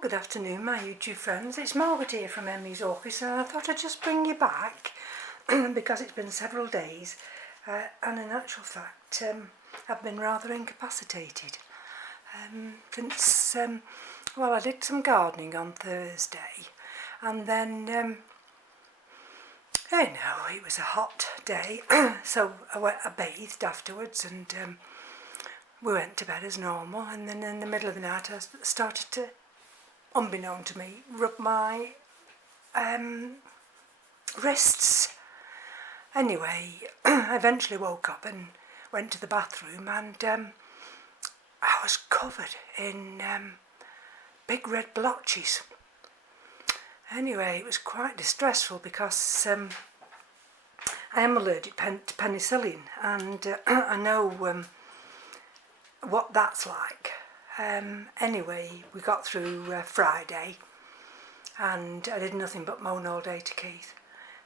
good afternoon my YouTube friends, it's Margaret here from M.E.s Orchids, and I thought I'd just bring you back because it's been several days and in actual fact I've been rather incapacitated since, well, I did some gardening on Thursday, and then it was a hot day so I bathed afterwards, and we went to bed as normal, and then in the middle of the night I started to, unbeknown to me, rub my wrists. Anyway, I eventually woke up and went to the bathroom, and I was covered in big red blotches. Anyway, it was quite distressful because I am allergic to penicillin, and I know what that's like. Anyway, we got through Friday, and I did nothing but moan all day to Keith,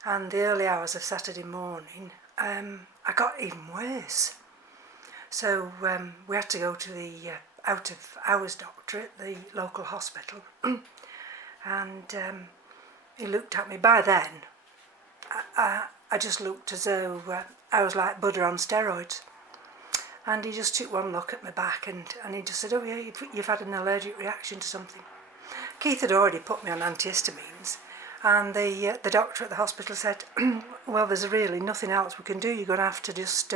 and the early hours of Saturday morning I got even worse. So we had to go to the out of hours doctor at the local hospital and he looked at me. By then I just looked as though I was like butter on steroids. And he just took one look at my back, and he just said, "Oh yeah, you've had an allergic reaction to something." Keith had already put me on antihistamines, and the doctor at the hospital said, "Well, there's really nothing else we can do. You're going to have to just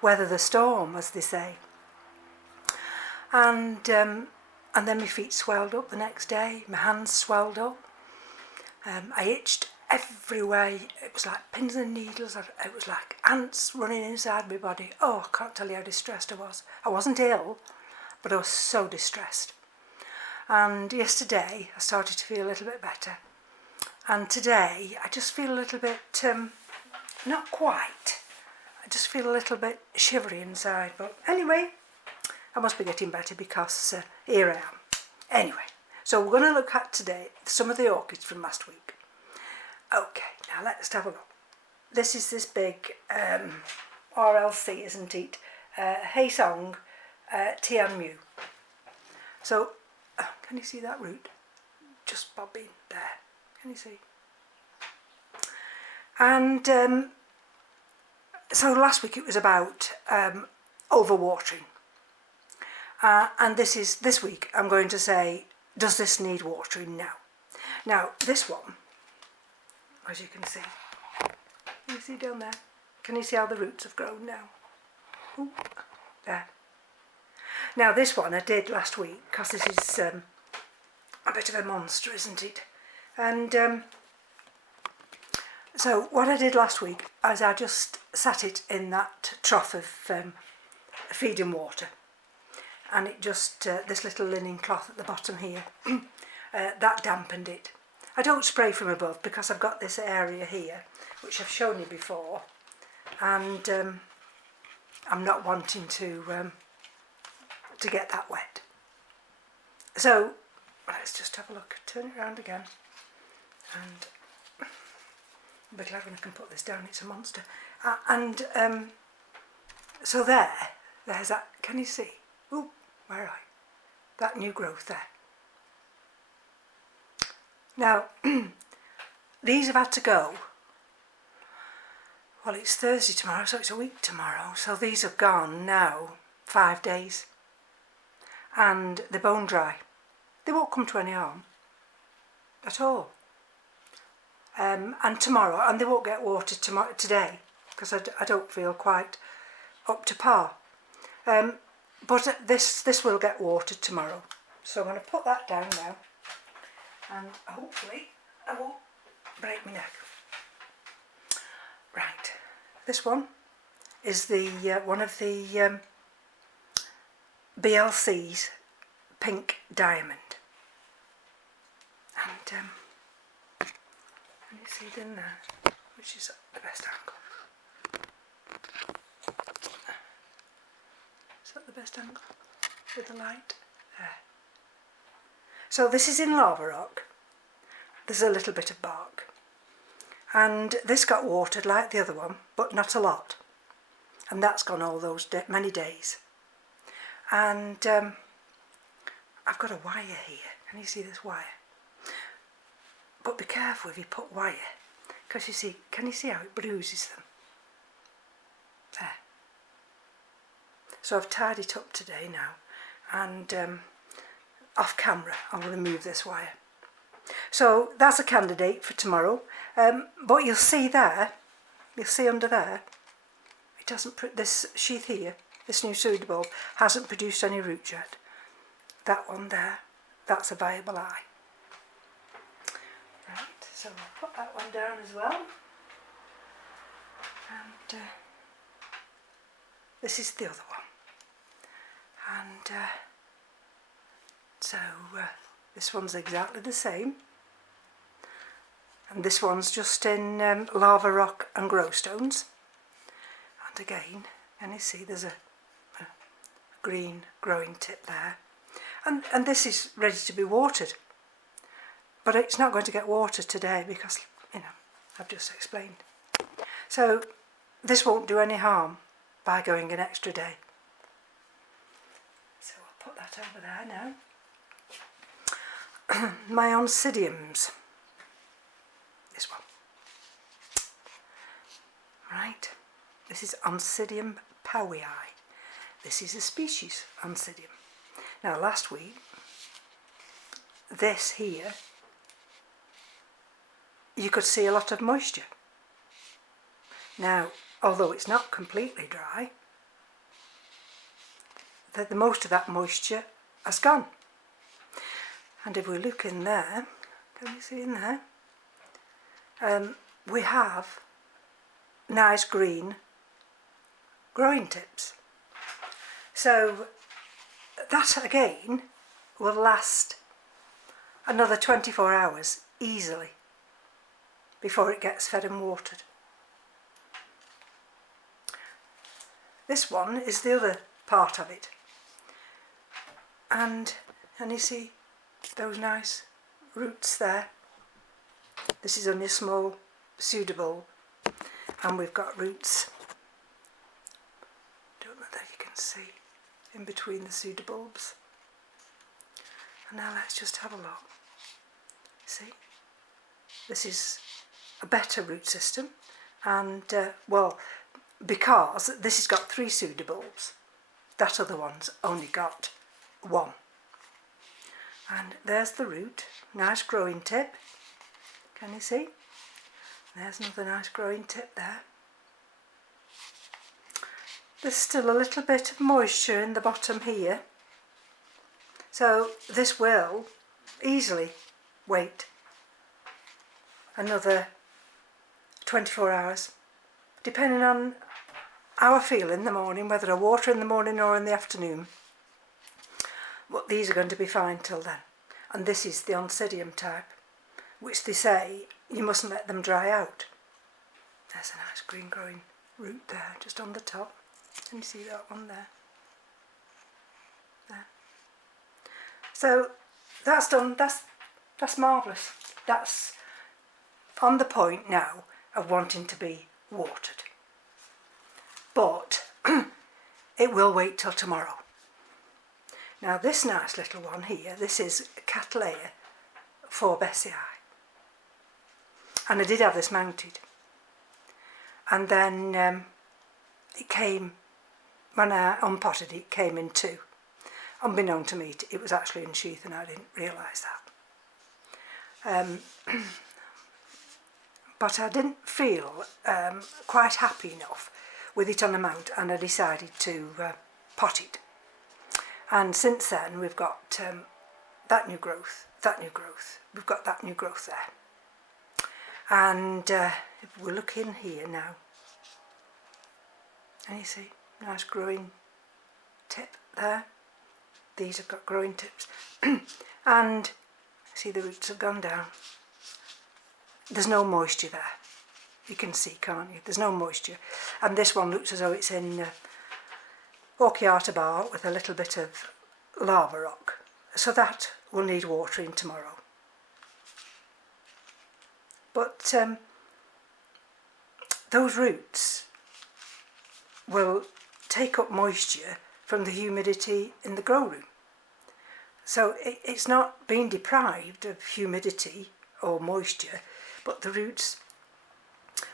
weather the storm, as they say." And then my feet swelled up the next day. My hands swelled up. I itched everywhere. It was like pins and needles. It was like ants running inside my body. Oh, I can't tell you how distressed I was. I wasn't ill, but I was so distressed. And yesterday I started to feel a little bit better, and today I just feel a little bit not quite, I just feel a little bit shivery inside, but anyway, I must be getting better because here I am. Anyway, so we're going to look at today some of the orchids from last week. Okay, now let's have a look. This is this big RLC, isn't it? Hey Song Tian Mu. So, can you see that root? Just bobbing there. Can you see? And so last week it was about overwatering. And this week I'm going to say, does this need watering now? Now, this one, as you can see down there, can you see how the roots have grown now? Ooh, there. Now this one I did last week because this is a bit of a monster, isn't it? And so what I did last week is I just sat it in that trough of feeding water, and it just, this little linen cloth at the bottom here, that dampened it. I don't spray from above because I've got this area here, which I've shown you before, and I'm not wanting to get that wet. So let's just have a look, turn it around again, and I'll be glad when I can put this down, it's a monster. So there's that, can you see? Ooh, where are I? That new growth there. Now, these have had to go. Well, it's Thursday tomorrow, so it's a week tomorrow. So these have gone now 5 days. And they're bone dry. They won't come to any harm at all. And tomorrow, and they won't get watered today, because I don't feel quite up to par. But this will get watered tomorrow. So I'm going to put that down now, and hopefully I won't break my neck. Right, this one is the one of the BLC's Pink Diamond, and can you see it in there, which is the best angle? Is that the best angle with the light? There. So this is in lava rock. There's a little bit of bark, and this got watered like the other one, but not a lot, and that's gone all those many days. And I've got a wire here, Can you see this wire? But be careful if you put wire, because you see, can you see how it bruises them? There. So I've tied it up today now, and off camera I'll remove this wire. So that's a candidate for tomorrow, but you'll see there, you'll see under there, it hasn't put this sheath here, this new pseudobulb hasn't produced any roots yet. That one there, that's a viable eye. Right, so I'll put that one down as well. And this is the other one. And so this one's exactly the same. And this one's just in lava rock and growstones. And again, can you see there's a green growing tip there. And this is ready to be watered. But it's not going to get watered today because, you know, I've just explained. So this won't do any harm by going an extra day. So I'll put that over there now. My oncidiums. This one. Right. This is Oncidium powii. This is a species Oncidium. Now last week, this here, you could see a lot of moisture. Now, although it's not completely dry, the most of that moisture has gone. And if we look in there, can you see in there? We have nice green growing tips. So that again will last another 24 hours easily before it gets fed and watered. This one is the other part of it, and you see those nice roots there. This is only a small pseudobulb, and we've got roots, don't know that you can see, in between the pseudobulbs. And now let's just have a look. See, this is a better root system, and well, because this has got 3 pseudobulbs, that other one's only got 1. And there's the root, nice growing tip. Can you see? There's another nice growing tip there. There's still a little bit of moisture in the bottom here, so this will easily wait another 24 hours, depending on how I feel in the morning, whether I water in the morning or in the afternoon. But these are going to be fine till then. And this is the Oncidium type, which they say you mustn't let them dry out. There's a nice green growing root there, just on the top. Can you see that one there? There. So that's done. That's marvellous. That's on the point now of wanting to be watered. But it will wait till tomorrow. Now this nice little one here, this is Cattleya 4besii. And I did have this mounted. And then it came, when I unpotted it, it came in 2. Unbeknown to me, it was actually in sheath and I didn't realise that. But I didn't feel quite happy enough with it on the mount, and I decided to pot it. And since then we've got that new growth, we've got that new growth there. And if we look in here now, and you see, nice growing tip there. These have got growing tips. And see, the roots have gone down. There's no moisture there. You can see, can't you? There's no moisture. And this one looks as though it's in Orchid bar with a little bit of lava rock. So that will need watering tomorrow. But those roots will take up moisture from the humidity in the grow room. So it's not being deprived of humidity or moisture, but the roots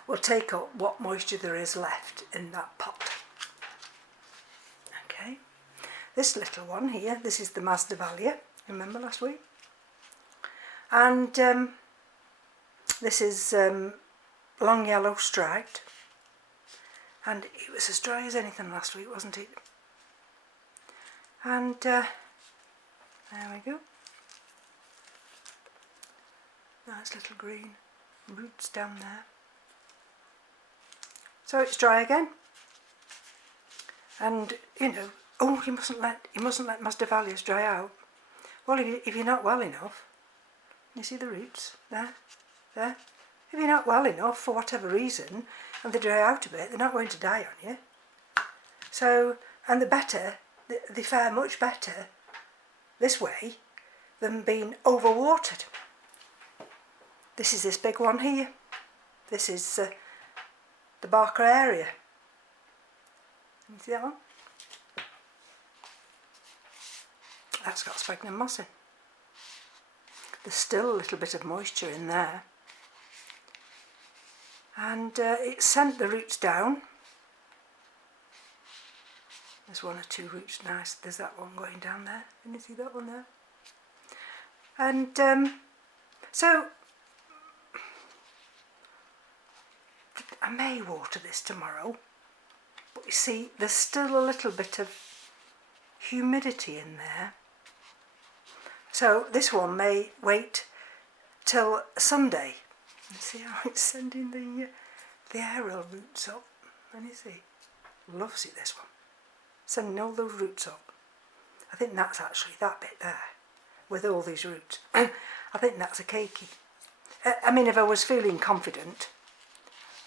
will take up what moisture there is left in that pot. Okay, this little one here, this is the Masdevallia, remember last week? And this is long yellow striped, and it was as dry as anything last week, wasn't it? And there we go. Nice little green roots down there. So it's dry again. And you know, oh, you mustn't let Masdevallias dry out. Well, if you're not well enough, you see the roots there. If you're not well enough for whatever reason, and they dry out a bit, they're not going to die on you. So, and they fare much better this way than being overwatered. This is this big one here. This is the Barker area. Can you see that one? That's got sphagnum moss in. There's still a little bit of moisture in there. And it sent the roots down. There's one or two roots, nice. There's that one going down there. Can you see that one there? And so I may water this tomorrow, but you see there's still a little bit of humidity in there. So this one may wait till Sunday. You see how it's sending the aerial roots up. And you see, loves it, this one. Sending all those roots up. I think that's actually that bit there, with all these roots. I think that's a keiki. I mean, if I was feeling confident,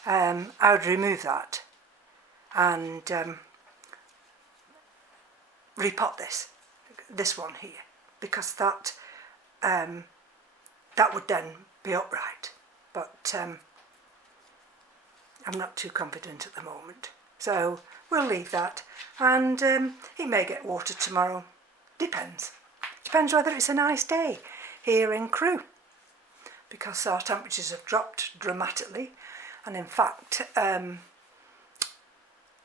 I would remove that and repot this one here, because that would then be upright. But I'm not too confident at the moment, so we'll leave that, and it may get watered tomorrow. Depends whether it's a nice day here in Crewe, because our temperatures have dropped dramatically, and in fact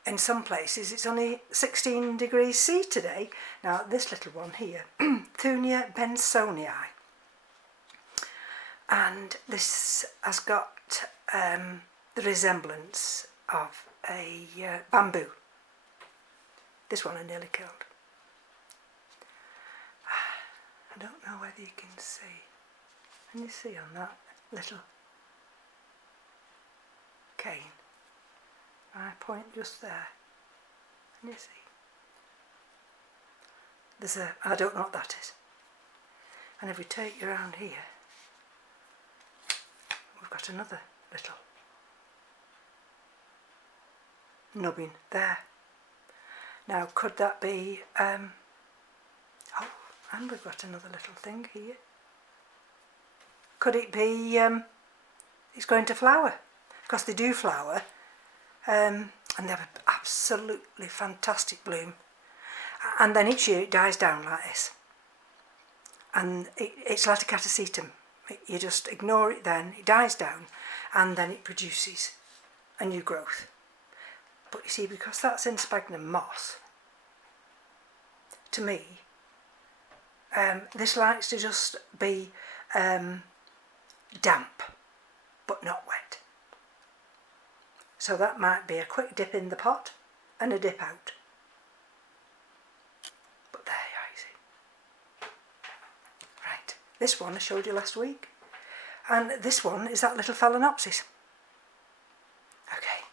in some places it's only 16 degrees C today. Now this little one here, Thunia bensonii, and this has got the resemblance of a bamboo. This one I nearly killed. I don't know whether you can see. Can you see on that little cane? I point just there. Can you see? There's I don't know what that is. And if we take you around here, we've got another little nubbin there. Now could that be, oh, and we've got another little thing here. Could it be it's going to flower? Because they do flower, and they have an absolutely fantastic bloom. And then each year it dies down like this. And it's like a catasetum. You just ignore it then, it dies down, and then it produces a new growth. But you see, because that's in sphagnum moss, to me, this likes to just be damp, but not wet. So that might be a quick dip in the pot and a dip out. But there you are, you see. Right, this one I showed you last week. And this one is that little Phalaenopsis. Okay,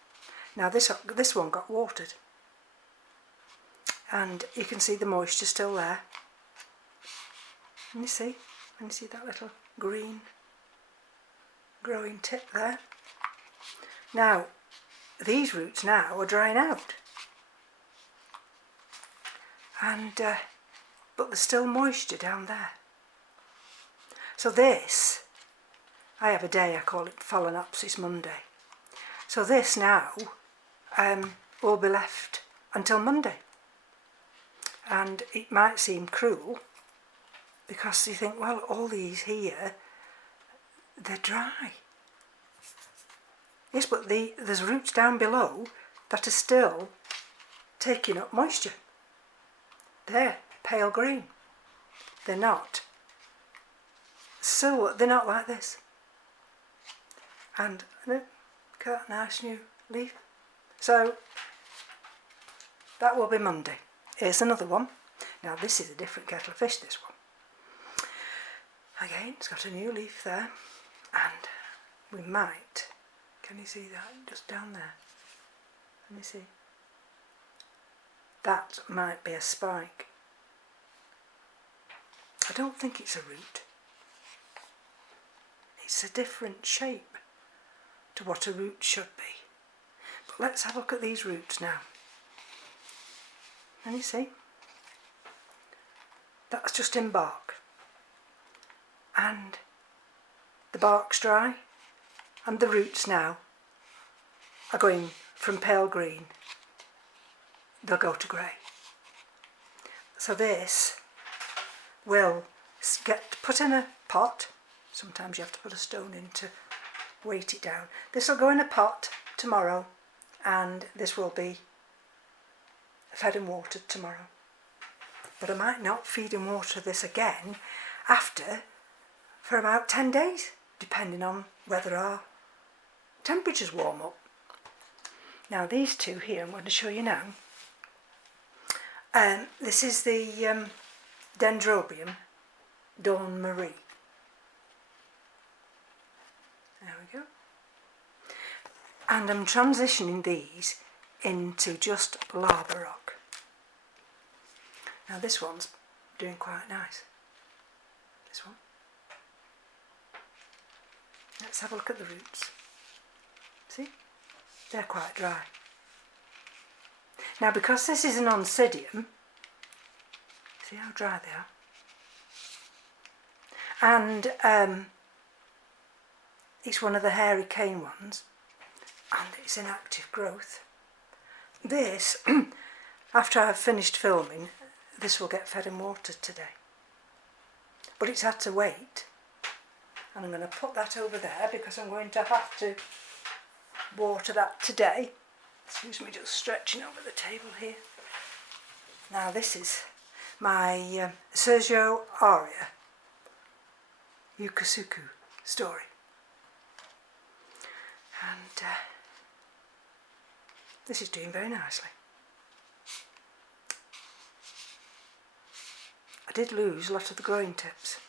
now this one got watered. And you can see the moisture still there. Can you see? Can you see that little green growing tip there? Now, these roots now are drying out. And but there's still moisture down there. So this, I have a day, I call it Phalaenopsis Monday. So this now will be left until Monday. And it might seem cruel, because you think, well, all these here, they're dry. Yes, but there's roots down below that are still taking up moisture. They're pale green. They're not. So they're not like this. And look at that nice new leaf. So that will be Monday. Here's another one. Now this is a different kettle of fish, this one. Again, it's got a new leaf there, and we might, can you see that just down there? Let me see. That might be a spike. I don't think it's a root. It's a different shape to what a root should be. But let's have a look at these roots now. Can you see? That's just in bark. And the bark's dry, and the roots now are going from pale green, they'll go to grey. So this will get put in a pot. Sometimes you have to put a stone in to weight it down. This will go in a pot tomorrow, and this will be fed and watered tomorrow. But I might not feed and water this again for about 10 days, depending on whether our temperatures warm up. Now these two here I'm going to show you now. This is the Dendrobium Dawn Marie. There we go. And I'm transitioning these into just lava rock. Now this one's doing quite nice. This one. Let's have a look at the roots. See? They're quite dry. Now because this is an oncidium, see how dry they are? And it's one of the hairy cane ones, and it's in active growth. This, after I've finished filming, this will get fed and watered today. But it's had to wait, and I'm going to put that over there because I'm going to have to water that today. Excuse me, just stretching over the table here. Now this is my Sergio Aria Yucasuku story. And this is doing very nicely. I did lose a lot of the growing tips,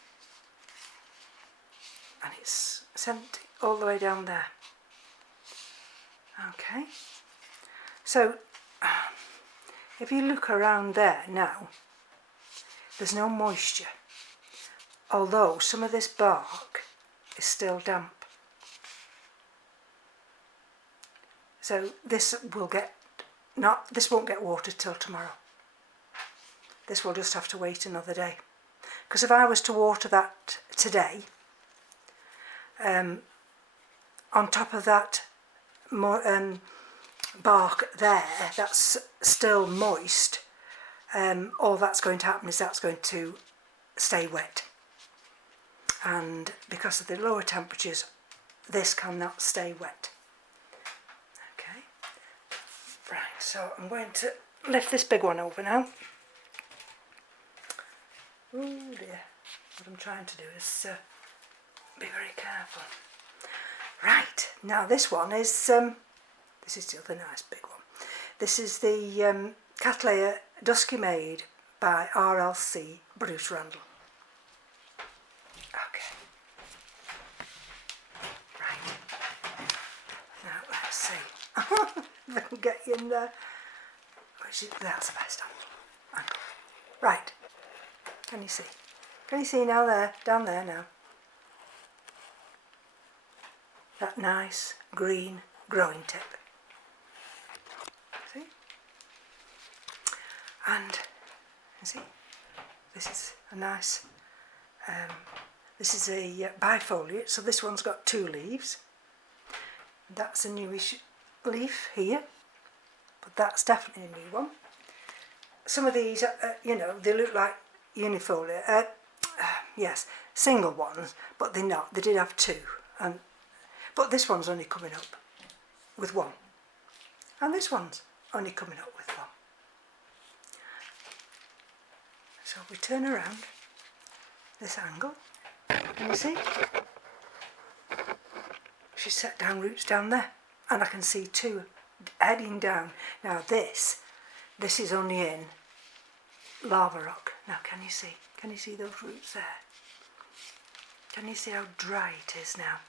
and it's sent all the way down there. Okay, so if you look around there now, there's no moisture, although some of this bark is still damp. So this won't get watered till tomorrow. This will just have to wait another day. Because if I was to water that today, on top of that bark there, that's still moist, all that's going to happen is that's going to stay wet. And because of the lower temperatures, this cannot stay wet. Okay, right, so I'm going to lift this big one over now. Oh dear, what I'm trying to do is be very careful. Right, now this one is, this is the other nice big one. This is the Cattleya Dusky Maid by RLC Bruce Randall. Okay. Right. Now let's see. If I can get you in there. That's the best angle. Right. Can you see? Can you see now there? Down there now. That nice green growing tip. See? And you see, this is a nice, this is a bifoliate, so this one's got 2 leaves. That's a newish leaf here, but that's definitely a new one. Some of these, you know, they look like unifolia, yes, single ones, but they're not. They did have two, but this one's only coming up with one, and this one's only coming up with one. So we turn around this angle, and you see, she's set down roots down there, and I can see two heading down. Now this is only in lava rock. Now can you see? Can you see those roots there? Can you see how dry it is now?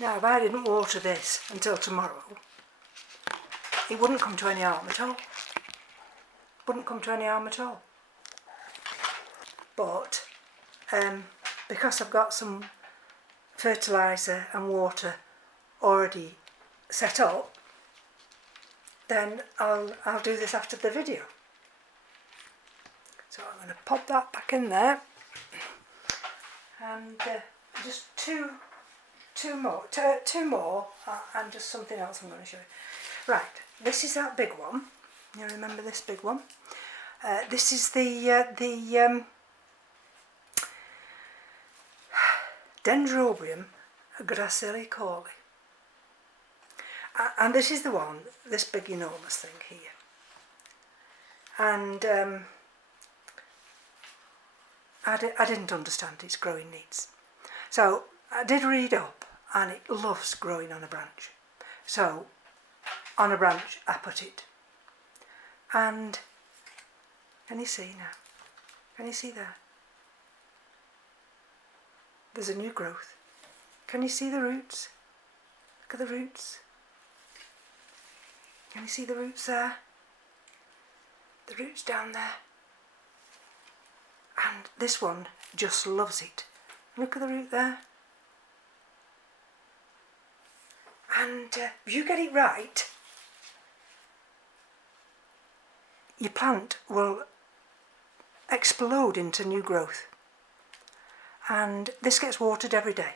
Now if I didn't water this until tomorrow, it wouldn't come to any harm at all. Wouldn't come to any harm at all. But because I've got some fertiliser and water already set up, then I'll do this after the video. So I'm going to pop that back in there, and just two more, and just something else I'm going to show you. Right, this is that big one. You remember this big one? This is the Dendrobium gracilicauli. And this is the one, this big enormous thing here. And I didn't understand its growing needs. So I did read up, and it loves growing on a branch. So on a branch I put it. And can you see now? Can you see there? There's a new growth. Can you see the roots? Look at the roots. Can you see the roots there? The roots down there. And this one just loves it. Look at the root there. And if you get it right, your plant will explode into new growth. And this gets watered every day,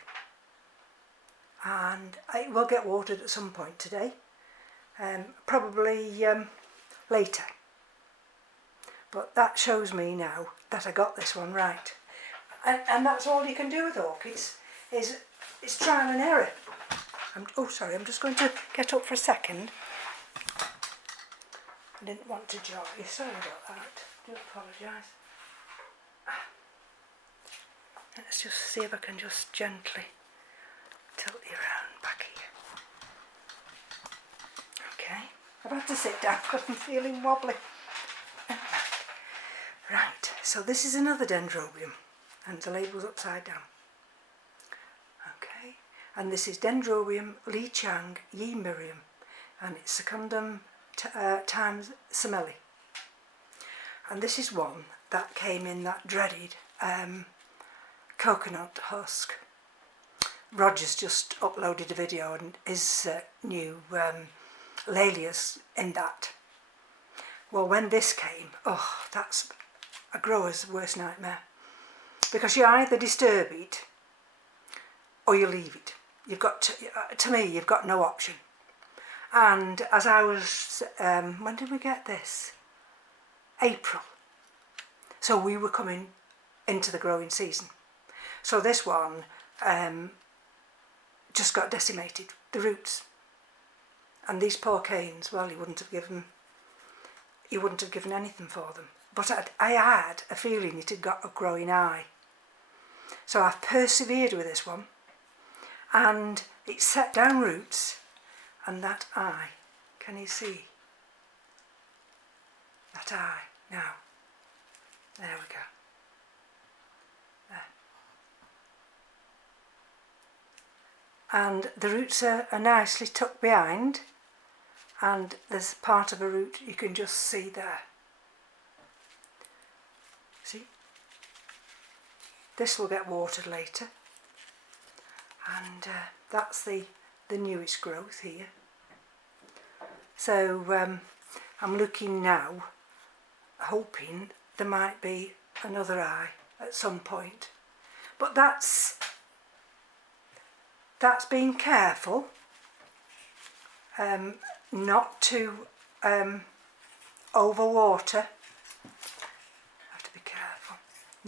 and it will get watered at some point today, probably later, but that shows me now that I got this one right. And that's all you can do with orchids, is trial and error. Oh sorry, I'm just going to get up for a second. I didn't want to jar you, sorry about that, I do apologise. Let's just see if I can just gently tilt you around back here. Okay, I've had to sit down because I'm feeling wobbly. Right, so this is another Dendrobium, and the label's upside down. Okay, and this is Dendrobium Li Chang Yi Miriam, and it's Secundum times Semeli. And this is one that came in that dreaded coconut husk. Roger's just uploaded a video and his new Lalias in that. Well, when this came, oh, that's a grower's worst nightmare, because you either disturb it or you leave it. You've got to me, you've got no option. And as I was, when did we get this? April. So we were coming into the growing season. So this one just got decimated, the roots. And these poor canes, well, you wouldn't have given anything for them. But I had a feeling it had got a growing eye. So I've persevered with this one, and it set down roots, and that eye, can you see? That eye, now, there we go. And the roots are nicely tucked behind, and there's part of a root you can just see there. See? This will get watered later, and that's the newest growth here. So I'm looking now, hoping there might be another eye at some point, but that's being careful not to overwater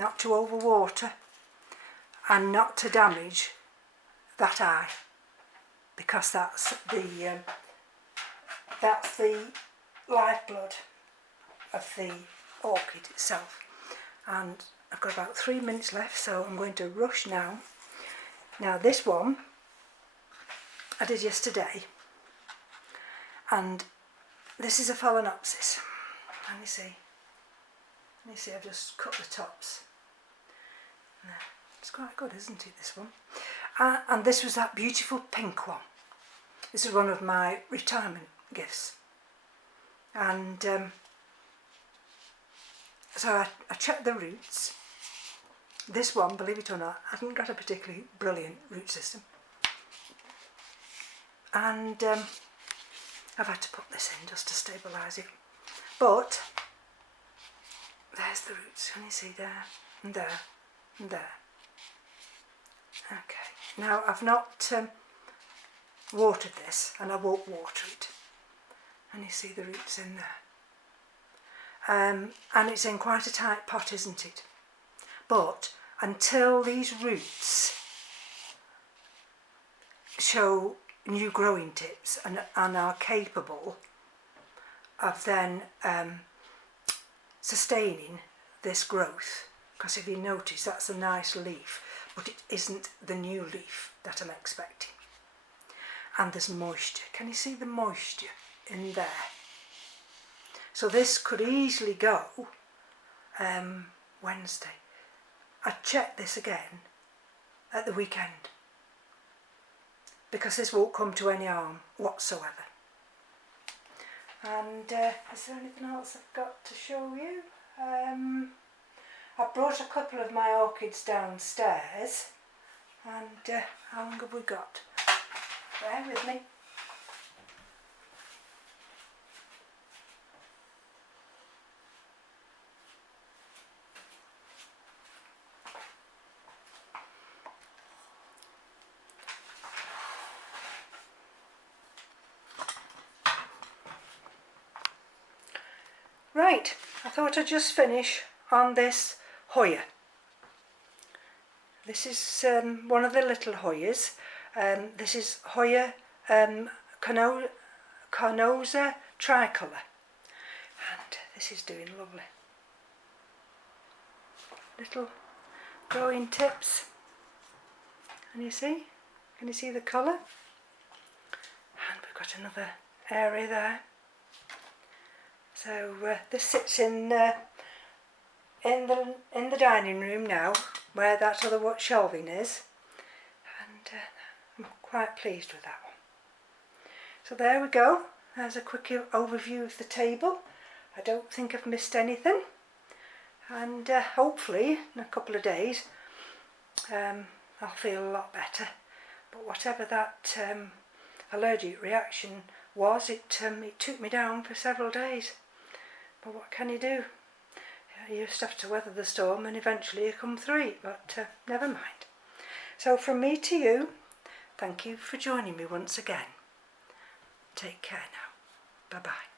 not to overwater and not to damage that eye, because that's the lifeblood of the orchid itself. And I've got about 3 minutes left, so I'm going to rush now. Now this one I did yesterday, and this is a phalaenopsis. Let me see. I've just cut the tops. It's quite good, isn't it, this one? And this was that beautiful pink one. This is one of my retirement gifts. And so I checked the roots. This one, believe it or not, hasn't got a particularly brilliant root system. And I've had to put this in just to stabilise it. But there's the roots. Can you see there? And there. And there. Okay. Now I've not watered this, and I won't water it. And you see the roots in there. And it's in quite a tight pot, isn't it? But until these roots show new growing tips and are capable of then sustaining this growth, because if you notice, that's a nice leaf, but it isn't the new leaf that I'm expecting. And there's moisture. Can you see the moisture in there? So this could easily go Wednesday. I checked this again at the weekend, because this won't come to any harm whatsoever. And is there anything else I've got to show you? I brought a couple of my orchids downstairs, and how long have we got? Bear with me. Right, I thought I'd just finish on this Hoya. This is one of the little Hoyas. This is Hoya Carnosa tricolour, and this is doing lovely. Little growing tips. Can you see? Can you see the colour? And we've got another area there. So this sits in the dining room now, where that other shelving is, and I'm quite pleased with that one. So there we go. There's a quick overview of the table. I don't think I've missed anything, and hopefully in a couple of days I'll feel a lot better. But whatever that allergic reaction was, it took me down for several days. But what can you do? You just have to weather the storm, and eventually you come through it, but never mind. So from me to you, thank you for joining me once again. Take care now. Bye-bye.